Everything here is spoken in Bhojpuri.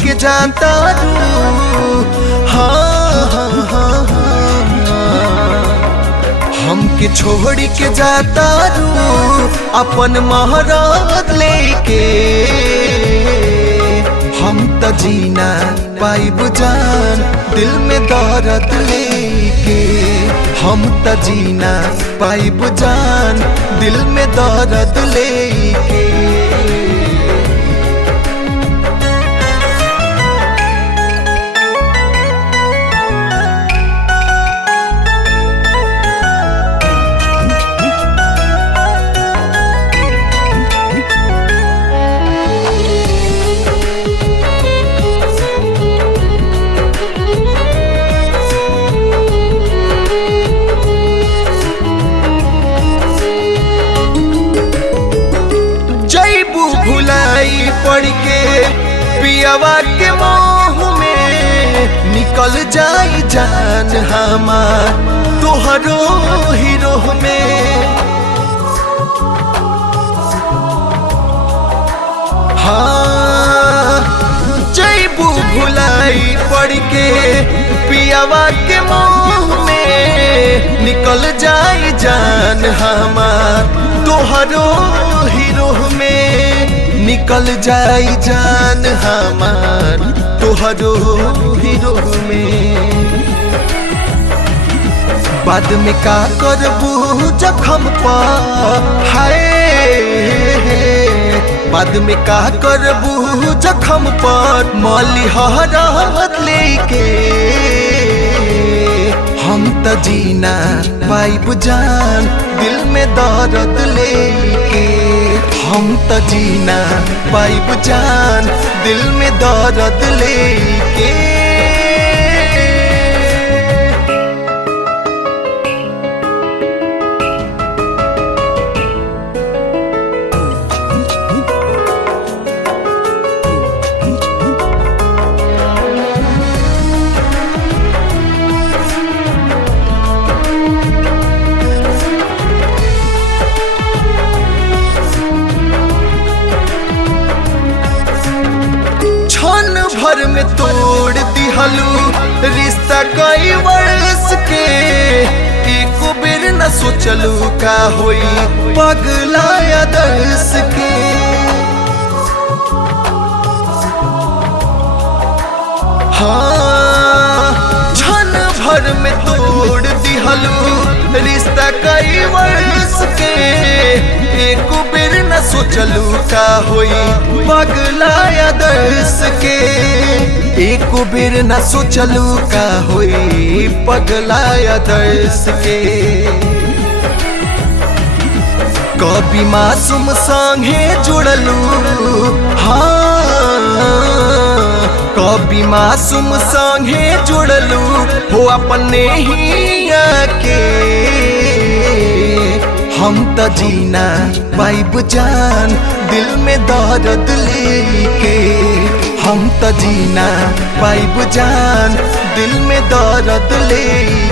के जाता रू। हाँ हाँ हाँ हाँ, हमके छोड़ के जाता रू अपन महराज लेके। हम त जीना पाइब जान दिल में दर्द लेके। हम त जीना पाइब जान दिल में दर्द लेके। भुलाई पड़ के पियावा के मोह में निकल जाई जान हमार तोहरो हीरो में। हाँ जैबू भुलाई पड़ के पियावा के मोह में निकल जाई जान हमार तोहरो हीरो में। निकल जाई जान हमार तोहरो हीरो में। बाद में का करबू जखम पर हाय। बाद में का करबू जखम पर मौली हरात लेके। हम त जीना पाइब जान दिल में दर्द लेके। हम त जीना पाइब जान दिल में दर्द लेके। भर में तोड़ दिहलू रिश्ता कई वर्ष के। एक बेर न सोचलू का होई पगलाया दर्श के। हाँ क्षण भर में तोड़ दिहलू रिश्ता कई वर्ष के। एक बेर न सोचलू का होई पगलाया दर्श के। एक बेर न सोचलू का होई पगलाया दर्श के। कभी मासूम संगे जुड़लू। हाँ कभी मासूम संगे जुड़लू हो अपने ही आके। हम त जीना पाइब जान दिल में दर्द लेके। हम त जीना पाइब जान दिल में दर्द लेके।